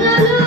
la la